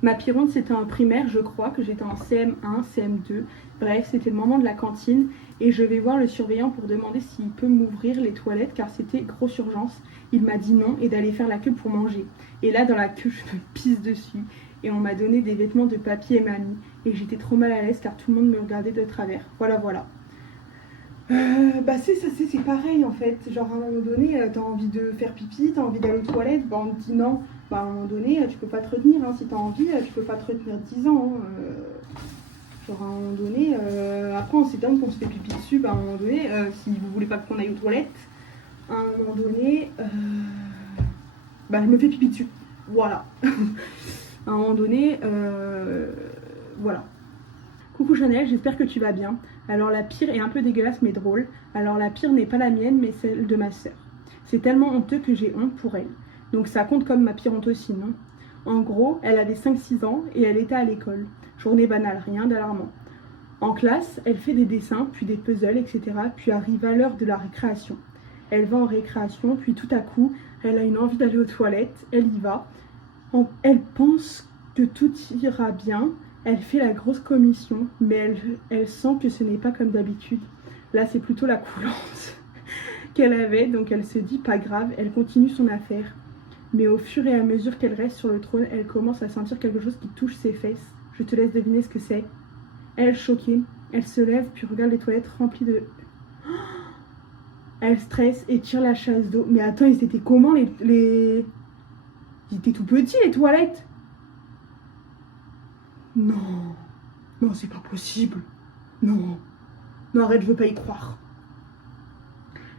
Ma pire honte, c'était en primaire, je crois, que j'étais en CM1, CM2. Bref, c'était le moment de la cantine et je vais voir le surveillant pour demander s'il peut m'ouvrir les toilettes car c'était grosse urgence. Il m'a dit non et d'aller faire la queue pour manger. Et là, dans la queue, je me pisse dessus et on m'a donné des vêtements de papy et mamie et j'étais trop mal à l'aise car tout le monde me regardait de travers. Voilà. Bah c'est pareil en fait, genre à un moment donné t'as envie de faire pipi, t'as envie d'aller aux toilettes, bah on te dit non, bah à un moment donné tu peux pas te retenir, hein. Si t'as envie tu peux pas te retenir 10 ans, hein. Genre à un moment donné, après on s'étonne qu'on se fait pipi dessus, bah à un moment donné, si vous voulez pas qu'on aille aux toilettes, à un moment donné, bah je me fais pipi dessus, voilà. À un moment donné, voilà. Coucou Chanel, j'espère que tu vas bien. Alors la pire est un peu dégueulasse mais drôle. Alors la pire n'est pas la mienne mais celle de ma sœur. C'est tellement honteux que j'ai honte pour elle. Donc ça compte comme ma pire honte aussi, non? En gros, elle avait 5-6 ans et elle était à l'école. Journée banale, rien d'alarmant. En classe, elle fait des dessins, puis des puzzles, etc. Puis arrive à l'heure de la récréation. Elle va en récréation, puis tout à coup, elle a une envie d'aller aux toilettes, elle y va. Elle pense que tout ira bien. Elle fait la grosse commission, mais elle sent que ce n'est pas comme d'habitude. Là, c'est plutôt la coulante qu'elle avait, donc elle se dit pas grave, elle continue son affaire. Mais au fur et à mesure qu'elle reste sur le trône, elle commence à sentir quelque chose qui touche ses fesses. Je te laisse deviner ce que c'est. Elle, choquée, elle se lève, puis regarde les toilettes remplies de... Elle stresse et tire la chasse d'eau. Mais attends, ils étaient comment les... Ils étaient tout petits, les toilettes. Non, non, c'est pas possible. Non, non, arrête, je veux pas y croire.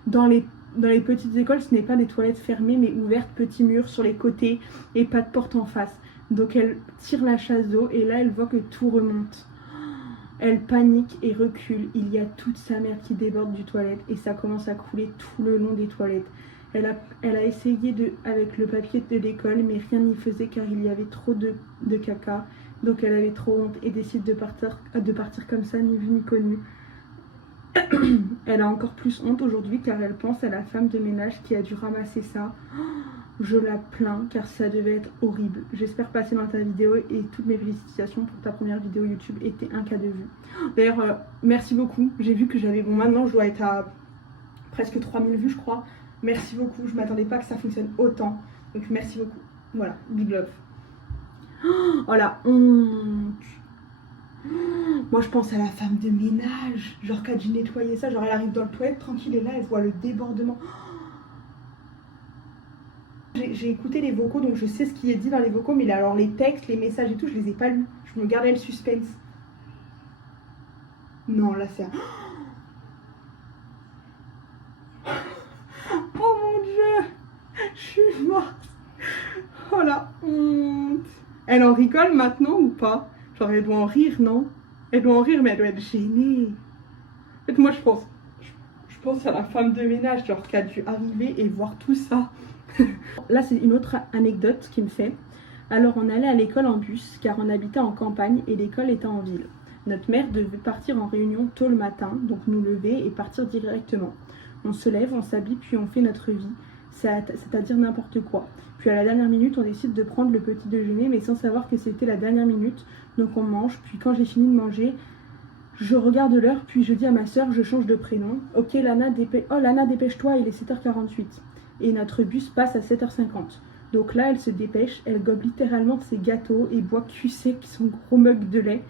Dans les petites écoles, ce n'est pas des toilettes fermées, mais ouvertes, petits murs sur les côtés et pas de porte en face. Donc elle tire la chasse d'eau et là, elle voit que tout remonte. Elle panique et recule. Il y a toute sa merde qui déborde du toilette et ça commence à couler tout le long des toilettes. Elle a essayé avec le papier de l'école, mais rien n'y faisait car il y avait trop de caca. Donc elle avait trop honte et décide de partir comme ça, ni vu ni connu. Elle a encore plus honte aujourd'hui car elle pense à la femme de ménage qui a dû ramasser ça. Je la plains car ça devait être horrible. J'espère passer dans ta vidéo et toutes mes félicitations pour ta première vidéo YouTube était un cas de vue. D'ailleurs, merci beaucoup. J'ai vu que j'avais... Bon, maintenant je dois être à presque 3000 vues je crois. Merci beaucoup. Je m'attendais pas que ça fonctionne autant. Donc merci beaucoup. Voilà, big love. Oh la honte. Moi je pense à la femme de ménage. Genre qu'elle a dû nettoyer ça. Genre elle arrive dans le toilette tranquille et là elle voit le débordement. J'ai écouté les vocaux donc je sais ce qui est dit dans les vocaux. Mais là, alors les textes, les messages et tout, je les ai pas lus. Je me gardais le suspense. Non là c'est... Oh mon dieu. Je suis morte. Oh la honte. Elle en rigole maintenant ou pas? Genre elle doit en rire, non? Elle doit en rire mais elle doit être gênée. En fait moi je pense à la femme de ménage genre qui a dû arriver et voir tout ça. Là c'est une autre anecdote qui me fait. Alors on allait à l'école en bus car on habitait en campagne et l'école était en ville. Notre mère devait partir en réunion tôt le matin, donc nous lever et partir directement. On se lève, on s'habille puis on fait notre vie, c'est-à-dire n'importe quoi. Puis à la dernière minute, on décide de prendre le petit déjeuner, mais sans savoir que c'était la dernière minute. Donc on mange, puis quand j'ai fini de manger, je regarde l'heure, puis je dis à ma soeur, je change de prénom. Ok Lana, Lana dépêche-toi, il est 7h48. Et notre bus passe à 7h50. Donc là, elle se dépêche, elle gobe littéralement ses gâteaux et boit cul sec son gros mug de lait.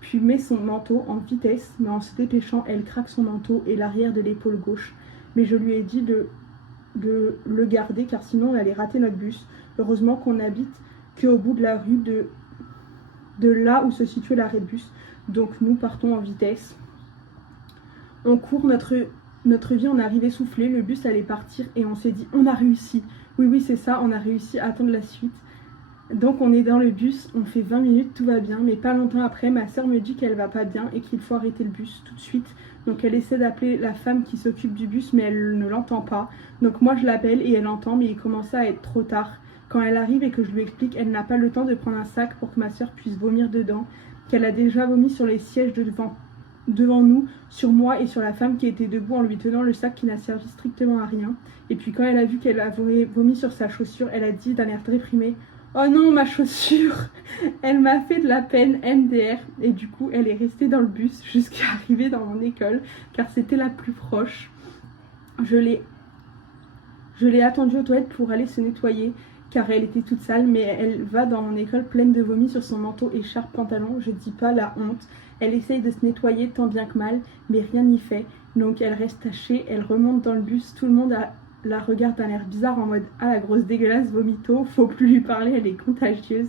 Puis met son manteau en vitesse, mais en se dépêchant, elle craque son manteau et l'arrière de l'épaule gauche. Mais je lui ai dit de le garder car sinon on allait rater notre bus. Heureusement qu'on n'habite qu'au bout de la rue de là où se situait l'arrêt de bus. Donc nous partons en vitesse. On court notre vie, on est arrivé essoufflé, le bus allait partir et on s'est dit on a réussi. Oui c'est ça, on a réussi à attendre la suite. Donc on est dans le bus, on fait 20 minutes, tout va bien, mais pas longtemps après, ma soeur me dit qu'elle va pas bien et qu'il faut arrêter le bus tout de suite. Donc elle essaie d'appeler la femme qui s'occupe du bus, mais elle ne l'entend pas. Donc moi je l'appelle et elle entend, mais il commençait à être trop tard. Quand elle arrive et que je lui explique, elle n'a pas le temps de prendre un sac pour que ma soeur puisse vomir dedans, qu'elle a déjà vomi sur les sièges devant nous, sur moi et sur la femme qui était debout en lui tenant le sac qui n'a servi strictement à rien. Et puis quand elle a vu qu'elle avait vomi sur sa chaussure, elle a dit d'un air déprimé: oh non, ma chaussure! Elle m'a fait de la peine, MDR. Et du coup, elle est restée dans le bus jusqu'à arriver dans mon école, car c'était la plus proche. Je l'ai attendue aux toilettes pour aller se nettoyer. car elle était toute sale, mais elle va dans mon école pleine de vomi sur son manteau, écharpe, pantalon, je dis pas la honte. Elle essaye de se nettoyer tant bien que mal, mais rien n'y fait. Donc elle reste tachée, elle remonte dans le bus, tout le monde la regarde d'un air bizarre en mode « Ah la grosse dégueulasse, vomito, faut plus lui parler, elle est contagieuse ».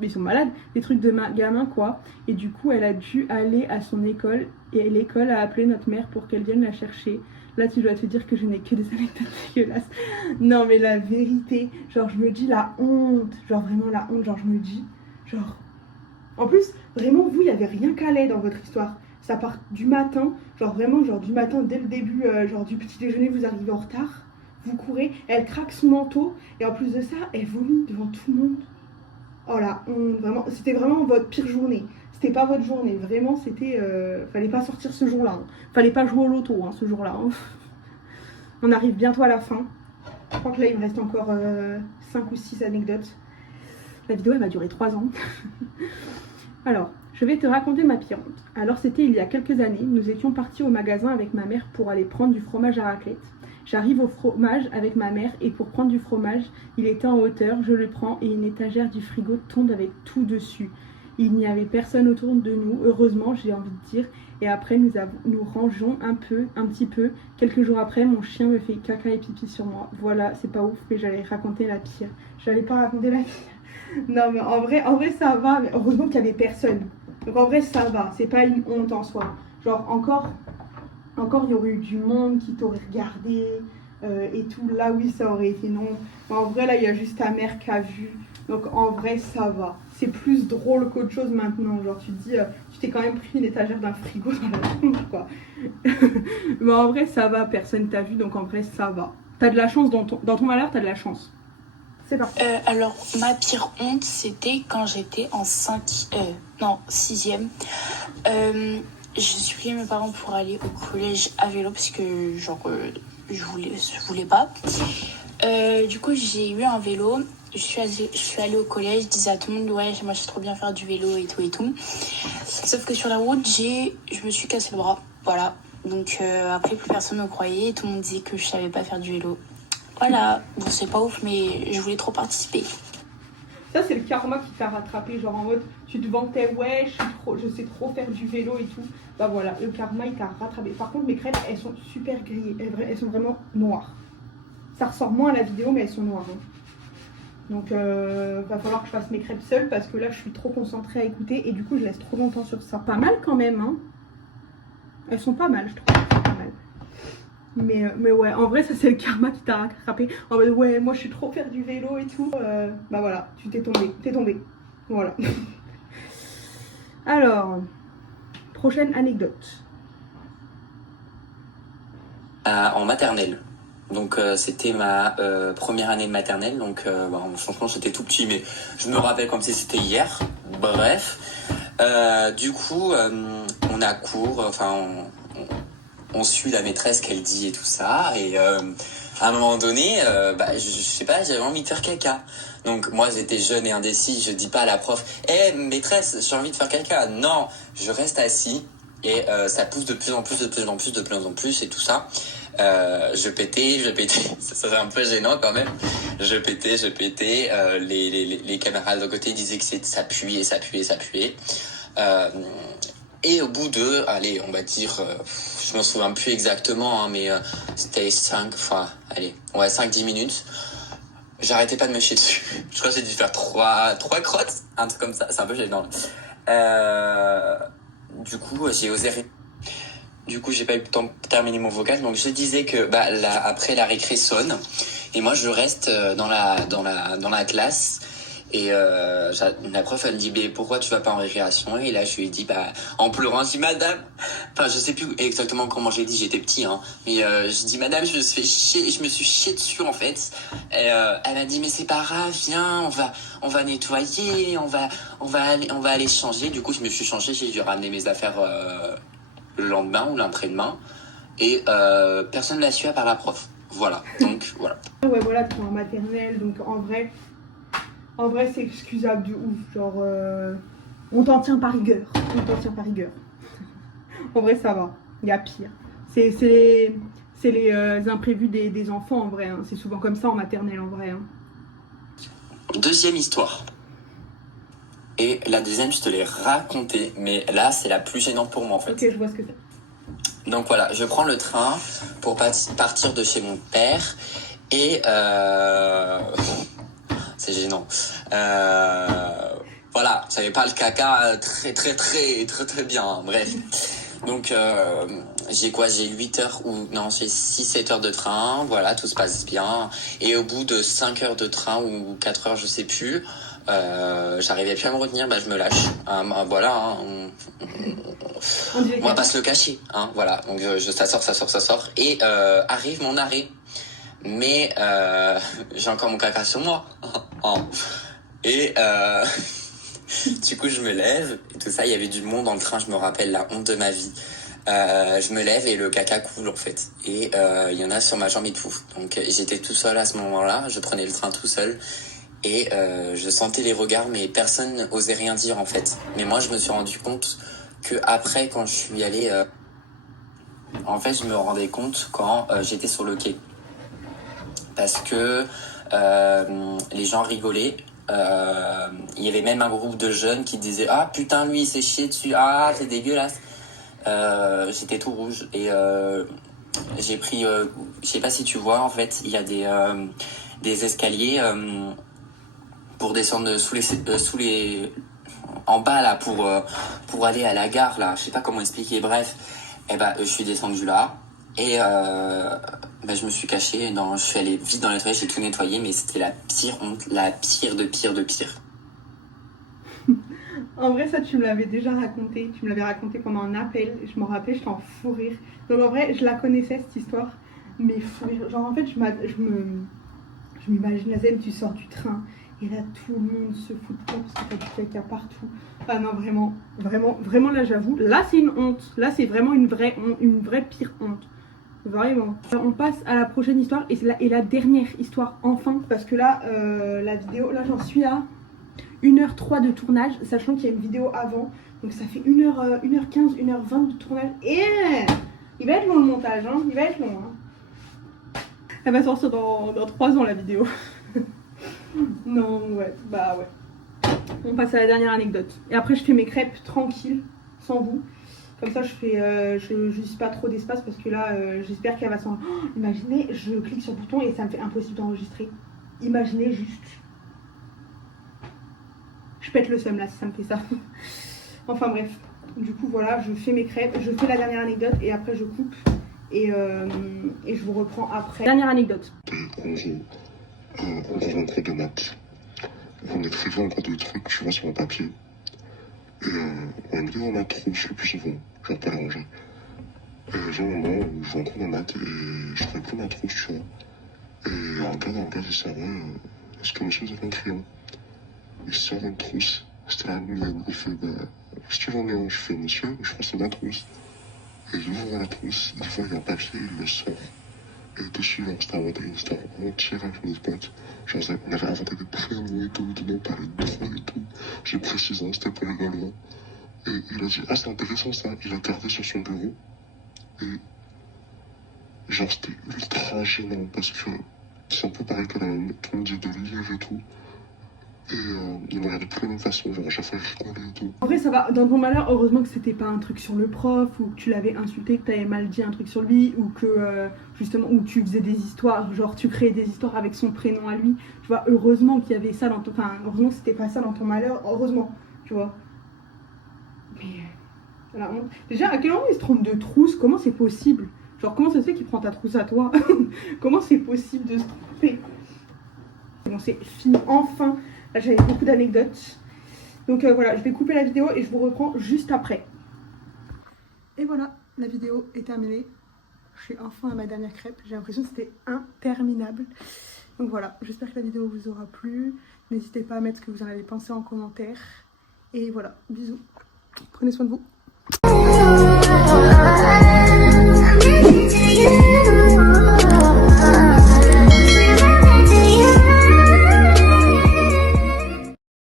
Mais ils sont malades, des trucs de gamin quoi. Et du coup elle a dû aller à son école, et l'école a appelé notre mère pour qu'elle vienne la chercher. Là tu dois te dire que je n'ai que des anecdotes dégueulasses. Non mais la vérité, genre je me dis la honte, genre vraiment la honte, genre je me dis, genre... En plus, vraiment vous, il n'y avait rien qu'à l'aide dans votre histoire. Ça part du matin, genre vraiment, genre du matin, dès le début, genre du petit déjeuner, vous arrivez en retard, vous courez, elle craque son manteau, et en plus de ça, elle vomit devant tout le monde. Oh la honte, vraiment, c'était vraiment votre pire journée. C'était pas votre journée, vraiment, c'était... fallait pas sortir ce jour-là. Hein. Fallait pas jouer au loto, hein, ce jour-là. Hein. On arrive bientôt à la fin. Je crois que là, il me reste encore 5 ou 6 anecdotes. La vidéo, elle va durer 3 ans. Alors, je vais te raconter ma pire honte. Alors, c'était il y a quelques années. Nous étions partis au magasin avec ma mère pour aller prendre du fromage à raclette. J'arrive au fromage avec ma mère et pour prendre du fromage, il était en hauteur, je le prends et une étagère du frigo tombe avec tout dessus. Il n'y avait personne autour de nous, heureusement j'ai envie de dire. Et après nous rangeons un petit peu. Quelques jours après, mon chien me fait caca et pipi sur moi. Voilà, c'est pas ouf, mais j'allais raconter la pire. J'allais pas raconter la pire. Non mais en vrai ça va, mais heureusement qu'il y avait personne. Donc en vrai ça va, c'est pas une honte en soi. Genre encore il y aurait eu du monde qui t'aurait regardé et tout. Là oui ça aurait été non. Mais en vrai là il y a juste ta mère qui a vu. Donc en vrai ça va. C'est plus drôle qu'autre chose maintenant. Genre tu te dis, tu t'es quand même pris une étagère d'un frigo dans la tronche quoi. Mais en vrai ça va, personne t'a vu donc en vrai ça va. T'as de la chance dans ton malheur, t'as de la chance. C'est parti. Alors ma pire honte c'était quand j'étais en 6e. Je suivais mes parents pour aller au collège à vélo parce que genre je voulais pas. Du coup j'ai eu un vélo. Je suis allée au collège, je disais à tout le monde ouais moi je sais trop bien faire du vélo et tout. Sauf que sur la route je me suis cassé le bras. Voilà. Donc après plus personne me croyait, tout le monde disait que je savais pas faire du vélo. Voilà, bon c'est pas ouf mais je voulais trop participer. Ça c'est le karma qui t'a rattrapé, genre en mode tu te vantais ouais je sais trop faire du vélo et tout. Bah voilà, le karma il t'a rattrapé. Par contre mes crêpes elles sont super grillées, elles sont vraiment noires. Ça ressort moins à la vidéo mais elles sont noires. Hein. Donc va falloir que je fasse mes crêpes seule parce que là je suis trop concentrée à écouter et du coup je laisse trop longtemps sur ça. Pas mal quand même hein. Elles sont pas mal je trouve, elles sont pas mal. Mais ouais, en vrai, ça c'est le karma qui t'a rattrapé. En mode, ouais, moi je suis trop faire du vélo et tout. Bah voilà, tu t'es tombé. Voilà. Alors, prochaine anecdote. En maternelle. Donc c'était ma première année de maternelle. Donc franchement, j'étais tout petit, mais je me rappelle comme si c'était hier. Bref. Du coup, on a cours, on suit la maîtresse qu'elle dit et tout ça et à un moment donné je sais pas, j'avais envie de faire caca. Donc moi j'étais jeune et indécis, je dis pas à la prof maîtresse j'ai envie de faire caca, non, je reste assis et ça pousse de plus en plus et tout ça. Je pétais ça c'est un peu gênant quand même. Je pétais les camarades de côté disaient que ça puait. Et au bout de, allez, on va dire, je m'en souviens plus exactement, hein, mais c'était 5-10 minutes. J'arrêtais pas de me chier dessus. Je crois que j'ai dû faire 3 crottes, un truc comme ça, c'est un peu gênant. Du coup, j'ai osé... Du coup, j'ai pas eu le temps de terminer mon vocal, donc je disais que après la récré sonne, et moi je reste dans la classe. Et la prof elle me dit pourquoi tu vas pas en récréation, et là je lui ai dit en pleurant, je dis madame, je sais plus exactement comment j'ai dit, j'étais petit hein, mais je dis madame je me suis chié dessus en fait. Et elle m'a dit mais c'est pas grave, viens, on va nettoyer, on va aller se changer. Du coup je me suis changé, j'ai dû ramener mes affaires le lendemain ou l'après-demain et personne ne l'a su à part la prof. Voilà, donc voilà. Ouais voilà, tu es en maternelle donc en vrai, c'est excusable de ouf. Genre, on t'en tient par rigueur. En vrai, ça va. Il y a pire. C'est les imprévus des enfants, en vrai. Hein. C'est souvent comme ça en maternelle, en vrai. Hein. Deuxième histoire. Et la deuxième, je te l'ai racontée, mais là, c'est la plus gênante pour moi, en fait. Ok, je vois ce que c'est. Donc voilà, je prends le train pour partir de chez mon père et c'est gênant. Voilà, j'avais pas le caca très bien, hein, bref. Donc j'ai 8 heures ou non, j'ai 6-7 heures de train, voilà, tout se passe bien. Et au bout de 5 heures de train ou 4 heures, je sais plus, j'arrivais plus à me retenir, je me lâche. Voilà, on va pas se le cacher, hein, voilà. Donc ça sort. Et arrive mon arrêt. Mais j'ai encore mon caca sur moi. Et du coup, je me lève et tout ça. Il y avait du monde dans le train, je me rappelle, la honte de ma vie. Je me lève et le caca coule en fait. Et il y en a sur ma jambe et tout. Donc j'étais tout seul à ce moment-là. Je prenais le train tout seul. Et je sentais les regards, mais personne n'osait rien dire en fait. Mais moi, je me suis rendu compte que après, quand je suis allé... en fait, je me rendais compte quand j'étais sur le quai. Parce que les gens rigolaient. Il y avait même un groupe de jeunes qui disaient « Ah putain, lui il s'est chié dessus, ah c'est dégueulasse ». J'étais tout rouge et j'ai pris, je sais pas si tu vois, en fait, il y a des escaliers pour descendre sous les en bas là pour aller à la gare là, je sais pas comment expliquer, bref. Et je suis descendu là et je me suis caché, je suis allé vite dans les toilettes, j'ai tout nettoyé, mais c'était la pire honte, la pire de pire. En vrai, ça, tu me l'avais déjà raconté. Tu me l'avais raconté pendant un appel. Je m'en rappelais, j'étais en fou rire. Donc, en vrai, je la connaissais, cette histoire. Mais fou rire. Genre, en fait, je m'imagine la scène, tu sors du train. Et là, tout le monde se fout de toi parce que t'as du caca partout. Ah non, vraiment, là, j'avoue. Là, c'est une honte. Là, c'est vraiment une vraie pire honte. Vraiment. On passe à la prochaine histoire. Et la dernière histoire, enfin. Parce que là, la vidéo, là, j'en suis à 1h03 de tournage, sachant qu'il y a une vidéo avant. Donc ça fait 1h15, 1h20 de tournage. Et il va être long le montage, hein. Il va être long. Hein. Elle va sortir dans 3 ans la vidéo. Non, ouais, ouais. On passe à la dernière anecdote. Et après je fais mes crêpes tranquille, sans vous. Comme ça je n'utilise pas trop d'espace parce que là j'espère qu'elle va s'en... Oh, imaginez, je clique sur le bouton et ça me fait impossible d'enregistrer. Imaginez juste... Je pète le seum là si ça me fait ça. Enfin bref, du coup voilà, je fais mes crêpes, je fais la dernière anecdote et après je coupe et je vous reprends après. Dernière anecdote. On va en cours de maths. On écrivait encore des trucs, tu vois, sur un papier. Et on mettait dans ma trousse le plus souvent, genre pas les ranger. Et j'ai un moment où je vais en cours de maths et je ferais plus ma trousse, tu vois. Et un gars dans le gars, il savait, est-ce que monsieur vous avez un crayon? Il sort une trousse, c'était la mienne. Il fait, si tu veux, je fais, monsieur, je crois que c'est ma trousse. Et il ouvre la trousse, il voit un papier, il le sort. Et dessus, c'était un tirage avec mes potes. Genre, on avait inventé des prénoms et tout, on parlait de droit et tout. J'ai précisé, c'était pour les Gaulois. Et il a dit, ah, c'est intéressant ça. Il a gardé sur son bureau. Et genre, c'était ultra gênant parce que c'est un peu pareil que tout le monde dit de lire et tout. Et il me regardait plus de la même façon, genre à chaque fois je rigolais et tout. En vrai ça va, dans ton malheur, heureusement que c'était pas un truc sur le prof, ou que tu l'avais insulté, que t'avais mal dit un truc sur lui, ou que justement, où tu faisais des histoires, genre tu créais des histoires avec son prénom à lui. Tu vois, heureusement qu'il y avait ça dans ton... Enfin, heureusement que c'était pas ça dans ton malheur, heureusement, tu vois. Mais... voilà, déjà, à quel moment il se trompe de trousse? Comment c'est possible? Genre, comment ça se fait qu'il prend ta trousse à toi? Comment c'est possible de se tromper? Bon, c'est fini, enfin. Là, j'avais beaucoup d'anecdotes. Donc voilà, je vais couper la vidéo et je vous reprends juste après. Et voilà, la vidéo est terminée. Je suis enfin à ma dernière crêpe. J'ai l'impression que c'était interminable. Donc voilà, j'espère que la vidéo vous aura plu. N'hésitez pas à mettre ce que vous en avez pensé en commentaire. Et voilà, bisous. Prenez soin de vous.